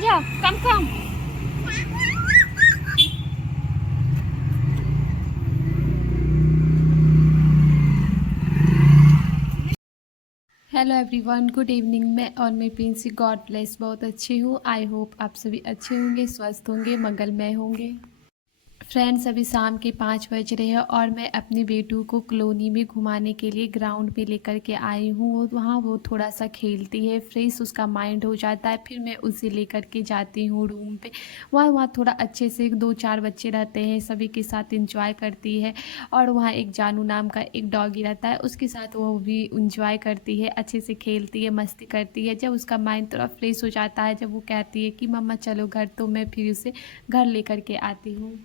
जाओ कम कम। Hello everyone, good evening. मैं और मैं प्रिंसी गॉड ब्लेस बहुत अच्छी हूँ। आई होप आप सभी अच्छे होंगे, स्वस्थ होंगे, मंगलमय होंगे। फ्रेंड्स, अभी शाम के 5 बज रहे हैं और मैं अपनी बेटू को कॉलोनी में घुमाने के लिए ग्राउंड पे लेकर के आई हूँ। वहाँ वो थोड़ा सा खेलती है, फ्रेश उसका माइंड हो जाता है। फिर मैं उसे लेकर के जाती हूँ रूम पे। वहाँ थोड़ा अच्छे से 2-4 बच्चे रहते हैं, सभी के साथ इंजॉय करती है। और वहाँ एक जानू नाम का एक डॉगी रहता है, उसके साथ वो भी इंजॉय करती है, अच्छे से खेलती है, मस्ती करती है। जब उसका माइंड थोड़ा फ्रेश हो जाता है, जब वो कहती है कि मम्मा चलो घर, तो मैं फिर उसे घर लेकर के आती हूँ।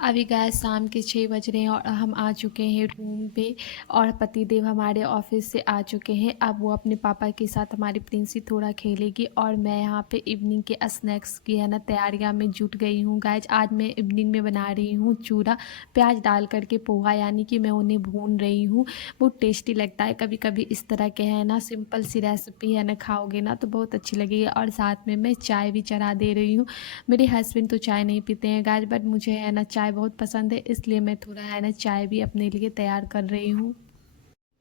अभी गैस शाम के 6 बज रहे हैं और हम आ चुके हैं रूम पे। और पतिदेव हमारे ऑफिस से आ चुके हैं। अब वो अपने पापा के साथ हमारी प्रिंसी थोड़ा खेलेगी और मैं यहाँ पे इवनिंग के स्नैक्स की है ना तैयारियाँ में जुट गई हूँ। गैस आज मैं इवनिंग में बना रही हूँ चूरा प्याज डाल करके पोहा, यानी कि मैं उन्हें भून रही हूँ। बहुत टेस्टी लगता है। कभी कभी इस तरह के है ना सिंपल सी रेसिपी है ना खाओगे ना तो बहुत अच्छी लगेगी। और साथ में मैं चाय भी चढ़ा दे रही हूँ। मेरे हस्बैंड तो चाय नहीं पीते हैं गाइस, बट मुझे है ना चाय बहुत पसंद है, इसलिए मैं थोड़ा है ना चाय भी अपने लिए तैयार कर रही हूँ।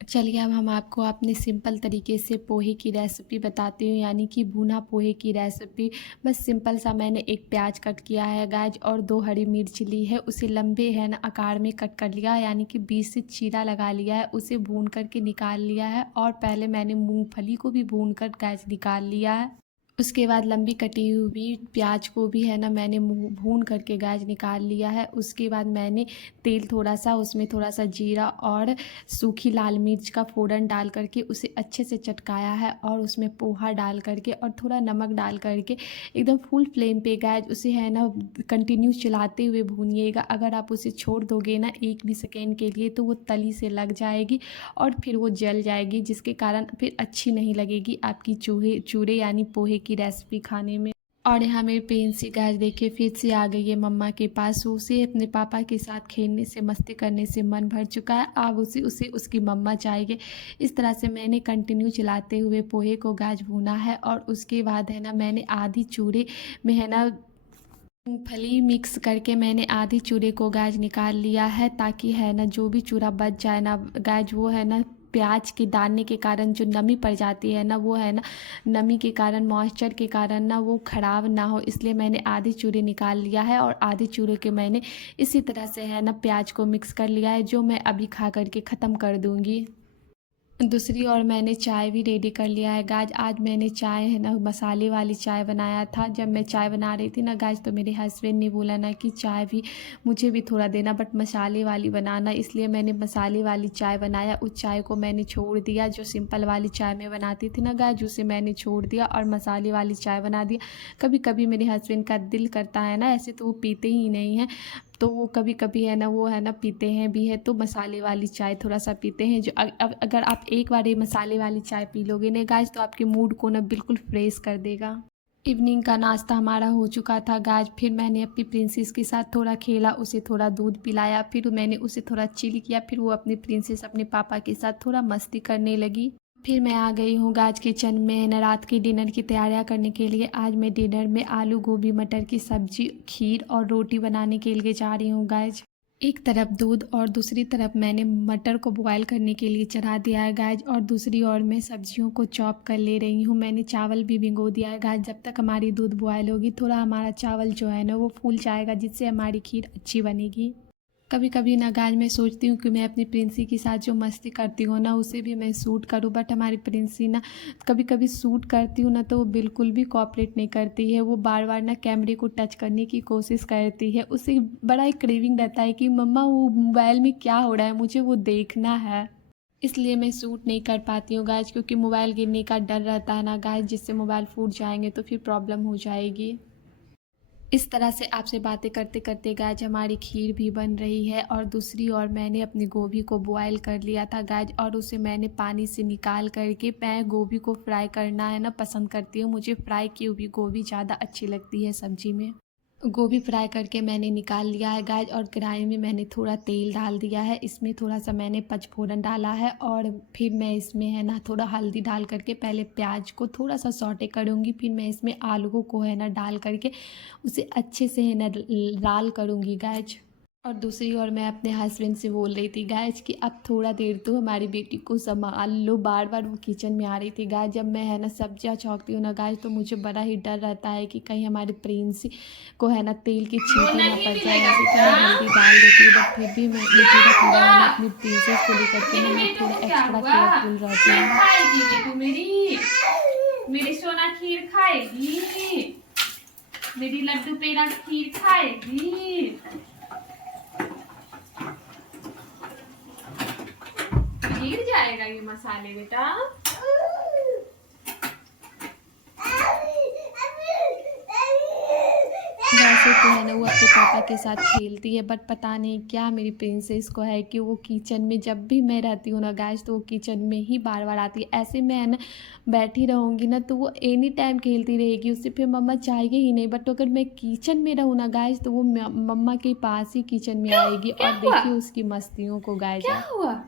चलिए अब हम आपको अपने सिंपल तरीके से पोहे की रेसिपी बताती हूँ, यानी कि भुना पोहे की रेसिपी। बस सिंपल सा मैंने एक प्याज कट किया है गाइस और 2 हरी मिर्च ली है, उसे लंबे है ना आकार में कट कर लिया, यानी कि बीच से चीरा लगा लिया है, उसे भून करके निकाल लिया है। और पहले मैंने मूंगफली को भी भून कर गैस निकाल लिया है। उसके बाद लंबी कटी हुई प्याज को भी है ना मैंने भून करके गैस निकाल लिया है। उसके बाद मैंने तेल थोड़ा सा, उसमें थोड़ा सा जीरा और सूखी लाल मिर्च का फ़ोड़न डाल करके उसे अच्छे से चटकाया है। और उसमें पोहा डाल करके और थोड़ा नमक डाल करके एकदम फुल फ्लेम पे गैस उसे है ना कंटिन्यू चलाते हुए भूनिएगा। अगर आप उसे छोड़ दोगे ना एक भी सेकेंड के लिए तो वो तली से लग जाएगी और फिर वो जल जाएगी, जिसके कारण फिर अच्छी नहीं लगेगी आपकी चूरे यानी पोहे की रेसिपी खाने में। और यहाँ मेरी प्रिंसी गाइस देखिए फिर से आ गई है मम्मा के पास। उसे अपने पापा के साथ खेलने से, मस्ती करने से मन भर चुका है। अब उसे उसकी मम्मा चाहिए। इस तरह से मैंने कंटिन्यू चलाते हुए पोहे को गाज भूना है। और उसके बाद है ना मैंने आधी चूरे में है ना मूंगफली मिक्स करके मैंने आधी चूरे को गाज निकाल लिया है, ताकि है ना जो भी चूरा बच जाए ना गाज वो है ना प्याज के दाने के कारण जो नमी पड़ जाती है ना वो है ना नमी के कारण, मॉइस्चर के कारण ना वो ख़राब ना हो, इसलिए मैंने आधी चूरे निकाल लिया है। और आधी चूरे के मैंने इसी तरह से है ना प्याज को मिक्स कर लिया है, जो मैं अभी खा करके ख़त्म कर दूँगी। दूसरी ओर मैंने चाय भी रेडी कर लिया है गाइज। आज मैंने चाय है ना मसाले वाली चाय बनाया था। जब मैं चाय बना रही थी ना गाइज तो मेरे हस्बैंड ने बोला ना कि चाय भी मुझे भी थोड़ा देना, बट मसाले वाली बनाना, इसलिए मैंने मसाले वाली चाय बनाया। उस चाय को मैंने छोड़ दिया, जो सिंपल वाली चाय मैं बनाती थी ना गाइज उसे मैंने छोड़ दिया और मसाले वाली चाय बना दिया। कभी कभी मेरे हस्बैंड का दिल करता है ना, ऐसे तो वो पीते ही नहीं हैं, तो वो कभी कभी है ना वो है ना पीते हैं भी है, तो मसाले वाली चाय थोड़ा सा पीते हैं। जो अगर आप एक बार ये मसाले वाली चाय पी लोगे ना गाइस तो आपके मूड को ना बिल्कुल फ्रेश कर देगा। इवनिंग का नाश्ता हमारा हो चुका था गाइस। फिर मैंने अपनी प्रिंसेस के साथ थोड़ा खेला, उसे थोड़ा दूध पिलाया, फिर मैंने उसे थोड़ा चिल किया। फिर वो अपनी प्रिंसेस अपने पापा के साथ थोड़ा मस्ती करने लगी। फिर मैं आ गई हूँ गाज किचन में न रात की डिनर की तैयारियां करने के लिए। आज मैं डिनर में आलू गोभी मटर की सब्जी, खीर और रोटी बनाने के लिए जा रही हूँ गाइज। एक तरफ दूध और दूसरी तरफ मैंने मटर को बॉयल करने के लिए चढ़ा दिया है गाइज। और दूसरी ओर मैं सब्जियों को चॉप कर ले रही हूँ। मैंने चावल भी भिगो दिया है गाइज। जब तक हमारी दूध बॉयल होगी थोड़ा हमारा चावल जो है ना वो फूल जाएगा, जिससे हमारी खीर अच्छी बनेगी। कभी कभी ना गाज मैं सोचती हूँ कि मैं अपनी प्रिंसी के साथ जो मस्ती करती हूँ ना उसे भी मैं सूट करूँ, बट हमारी प्रिंसी ना कभी कभी सूट करती हूँ ना तो वो बिल्कुल भी कोऑपरेट नहीं करती है। वो बार बार ना कैमरे को टच करने की कोशिश करती है। उसे बड़ा एक क्रेविंग रहता है कि मम्मा वो मोबाइल में क्या हो रहा है, मुझे वो देखना है। इसलिए मैं सूट नहीं कर पाती हूँ गाइज, क्योंकि मोबाइल गिरने का डर रहता है ना गाइज, जिससे मोबाइल फूट जाएंगे तो फिर प्रॉब्लम हो जाएगी। इस तरह से आपसे बातें करते करते गाइज हमारी खीर भी बन रही है। और दूसरी ओर मैंने अपनी गोभी को बॉयल कर लिया था गाइज, और उसे मैंने पानी से निकाल करके, मैं गोभी को फ्राई करना है ना पसंद करती हूँ, मुझे फ्राई की हुई गोभी ज़्यादा अच्छी लगती है सब्जी में। गोभी फ्राई करके मैंने निकाल लिया है गाइज, और कढ़ाई में मैंने थोड़ा तेल डाल दिया है। इसमें थोड़ा सा मैंने पचफोरन डाला है, और फिर मैं इसमें है ना थोड़ा हल्दी डाल करके पहले प्याज को थोड़ा सा सौटे करूँगी। फिर मैं इसमें आलू को है ना डाल करके उसे अच्छे से है ना लाल करूँगी गाइज। और दूसरी ओर मैं अपने हस्बैंड से बोल रही थी गाइज कि अब थोड़ा देर तो हमारी बेटी को संभाल लो। बार बार वो किचन में आ रही थी गाइज। जब मैं है ना सब्जियां छौंकती हूँ ना गाइज, तो मुझे बड़ा ही डर रहता है कि कहीं हमारी प्रिंस को है ना तेल की छींटे ना पड़ जाए। ऐसे तो मैं हल्दी डाल देती हूँ, बट फिर भी मैं मुझे ना थोड़ा है ना अपनी प्रिंसेस को लेकर के ना मैं थोड़ा एक्स्ट्रा केयरफुल रहती हूँ। खाएगी तू मेरी सोना खीर खाएगी, मेरी लड्डू पेड़ा खीर खाएगी। गिर जाएगा ये मसाले बेटा। वैसे तो है ना वो अपने पापा के साथ खेलती है, बट पता नहीं क्या मेरी प्रिंसेस को है कि वो किचन में जब भी मैं रहती हूँ ना गाइस, तो वो किचन में ही बार बार आती है। ऐसे में है ना बैठी रहूँगी ना तो वो एनी टाइम खेलती रहेगी, उससे फिर मम्मा चाहिए ही नहीं। बट अगर मैं किचन में रहूँ ना गाइस, तो वो मम्मा के पास ही किचन में आएगी। क्या और हुआ? देखिए उसकी मस्तियों को गाइस क्या आप। हुआ?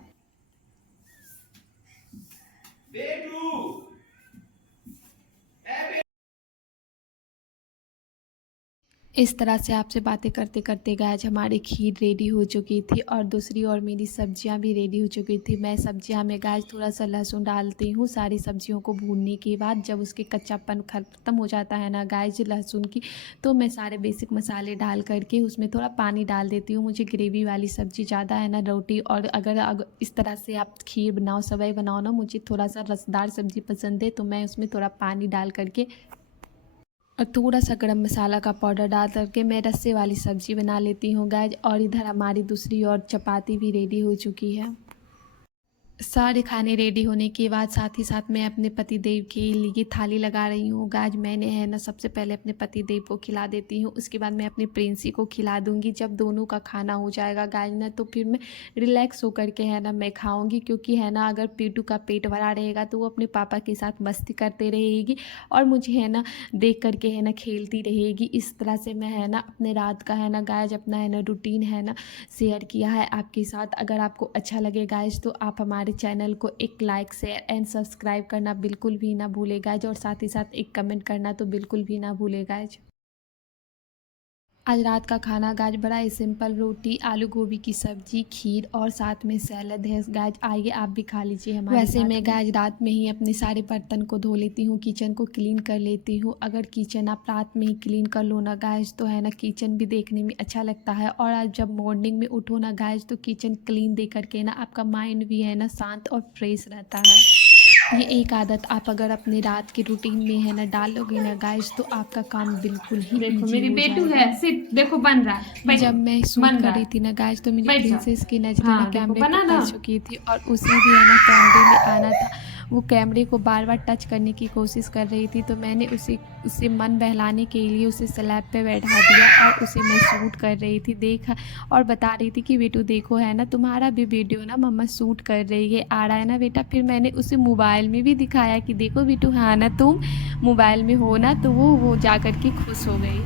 इस तरह से आपसे बातें करते करते गाइज हमारी खीर रेडी हो चुकी थी, और दूसरी ओर मेरी सब्जियां भी रेडी हो चुकी थी। मैं सब्जियां में गाइज थोड़ा सा लहसुन डालती हूँ सारी सब्जियों को भूनने के बाद। जब उसके कच्चापन ख़त्म हो जाता है ना गाइज लहसुन की, तो मैं सारे बेसिक मसाले डाल करके उसमें थोड़ा पानी डाल देती हूँ। मुझे ग्रेवी वाली सब्ज़ी ज़्यादा है ना रोटी, और अगर इस तरह से आप खीर बनाओ सेवई बनाओ ना, मुझे थोड़ा सा रसदार सब्ज़ी पसंद है, तो मैं उसमें थोड़ा पानी डाल करके और थोड़ा सा गरम मसाला का पाउडर डाल करके मैं रस्से वाली सब्ज़ी बना लेती हूँ गाइज। और इधर हमारी दूसरी ओर चपाती भी रेडी हो चुकी है। सारे खाने रेडी होने के बाद साथ ही साथ मैं अपने पतिदेव के लिए थाली लगा रही हूँ गाज। मैंने है ना सबसे पहले अपने पतिदेव को खिला देती हूँ, उसके बाद मैं अपनी प्रिंसी को खिला दूँगी। जब दोनों का खाना हो जाएगा गाज ना, तो फिर मैं रिलैक्स होकर के है ना मैं खाऊँगी। क्योंकि है ना अगर पीटू का पेट भरा रहेगा तो वो अपने पापा के साथ मस्ती करते रहेगी, और मुझे है ना देख करके है ना खेलती रहेगी। इस तरह से मैं है ना अपने रात का है ना गाज अपना है ना रूटीन है ना शेयर किया है आपके साथ। अगर आपको अच्छा लगे गाइज तो आप हमारे चैनल को एक लाइक शेयर एंड सब्सक्राइब करना बिल्कुल भी ना भूले गाइज, और साथ ही साथ एक कमेंट करना तो बिल्कुल भी ना भूले गाइज। आज रात का खाना गाज बड़ा ही सिंपल, रोटी आलू गोभी की सब्जी खीर और साथ में सैलड है गाज। आइए आप भी खा लीजिए हमारे वैसे साथ। मैं गाज रात में ही अपने सारे बर्तन को धो लेती हूँ, किचन को क्लीन कर लेती हूँ। अगर किचन आप रात में ही क्लीन कर लो ना गाइज, तो है ना किचन भी देखने में अच्छा लगता है। और आज जब मॉर्निंग में उठो ना गाइज, तो किचन क्लीन देख करके ना आपका माइंड भी है ना शांत और फ्रेश रहता है। ये एक आदत आप अगर अपनी रात के रूटीन में है ना डालोगे ना गाइस, तो आपका काम बिल्कुल ही देखो इजी मेरी हो बेटू जाएगा। है, सिर्फ देखो बन रहा है। बैठो, जब मैं शूट बन कर रहा रही है, थी ना गाइस, तो मेरी बैठ जाओ। प्रिंसेस की नज़रें ना हाँ देखो कैमरे पे बना पड़ ना। चुकी थी, और उसे भी है ना कैमरे में आना था। वो कैमरे को बार बार टच करने की कोशिश कर रही थी, तो मैंने उसे मन बहलाने के लिए उसे स्लैब पे बैठा दिया, और उसे मैं शूट कर रही थी देखा, और बता रही थी कि बेटू देखो है ना तुम्हारा भी वीडियो ना मम्मा शूट कर रही है, आ रहा है ना बेटा। फिर मैंने उसे मोबाइल में भी दिखाया कि देखो बेटू हाँ ना तुम मोबाइल में हो ना, तो वो जा कर के खुश हो गई।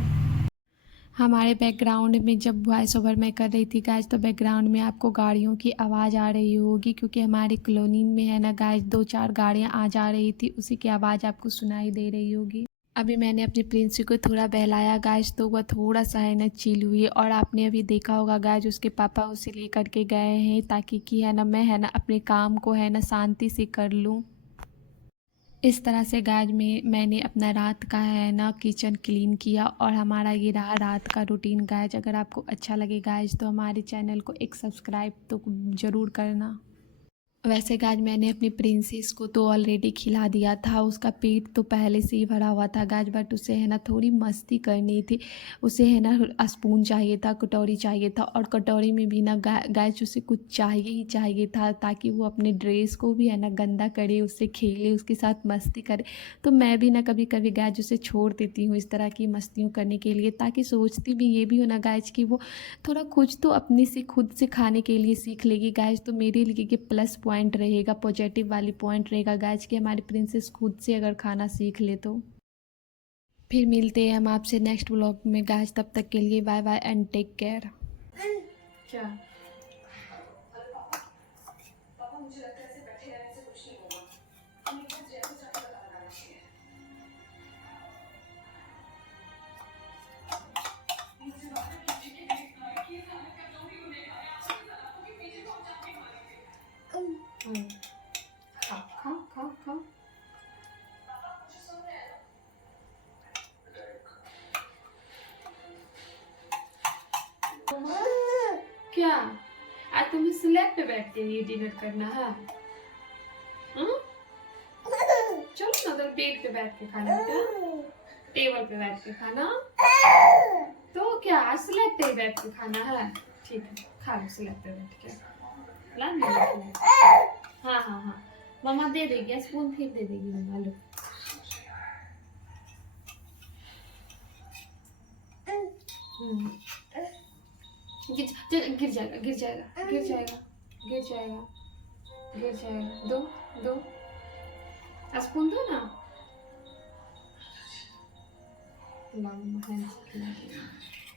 हमारे बैकग्राउंड में जब वॉइस ओवर मैं कर रही थी गाइज, तो बैकग्राउंड में आपको गाड़ियों की आवाज़ आ रही होगी, क्योंकि हमारी कॉलोनी में है ना गाइज 2-4 गाड़ियाँ आ जा रही थी, उसी की आवाज़ आपको सुनाई दे रही होगी। अभी मैंने अपनी प्रिंसी को थोड़ा बहलाया गाइज, तो वह थोड़ा सा है ना चिल हुई। और आपने अभी देखा होगा गाइज उसके पापा उसे लेकर के गए हैं, ताकि कि है ना मैं है ना अपने काम को है ना शांति से कर लूँ। इस तरह से गाइज में मैंने अपना रात का है ना किचन क्लीन किया, और हमारा ये रहा रात का रूटीन गाइज। अगर आपको अच्छा लगे गाइज तो हमारे चैनल को एक सब्सक्राइब तो ज़रूर करना। वैसे गाज मैंने अपनी प्रिंसेस को तो ऑलरेडी खिला दिया था, उसका पेट तो पहले से ही भरा हुआ था गाज। बट उसे है ना थोड़ी मस्ती करनी थी, उसे है ना स्पून चाहिए था, कटोरी चाहिए था, और कटोरी में भी ना गाज उसे कुछ चाहिए ही चाहिए था, ताकि वो अपने ड्रेस को भी है ना गंदा करे, उससे खेले, उसके साथ मस्ती करे। तो मैं भी ना कभी कभी गाज उसे छोड़ देती हूँ इस तरह की मस्तियों करने के लिए, ताकि सोचती भी ये भी हो ना गाज कि वो थोड़ा कुछ तो अपने से खुद से खाने के लिए सीख लेगी गाइज। तो मेरे लिए ये प्लस पॉइंट रहेगा, पॉजिटिव वाली पॉइंट रहेगा गाइज कि हमारी प्रिंसेस खुद से अगर खाना सीख ले तो। फिर मिलते हैं हम आपसे नेक्स्ट व्लॉग में गाइस, तब तक के लिए bye bye and take care. क्या खाओ खाओ खाओ खाओ। क्या आज तुम्हें स्लैब पे बैठ के ये डिनर करना है? हम्म? चलो ना उधर बेड पे बैठ के खाना, क्या टेबल पे बैठ के खाना? तो क्या स्लैब पे बैठ के खाना है? ठीक है, खा लो स्लैब पे बैठ के। ला लो। हाँ हाँ हाँ, मम्मा दे देगी, स्पून फिर दे देगी मम्मा। लो गिर जाएगा गिर जाएगा गिर जाएगा गिर जाएगा गिर जाएगा। दो दो स्पून दो ना। लाओ मम्मा, हैंड से खिला दो।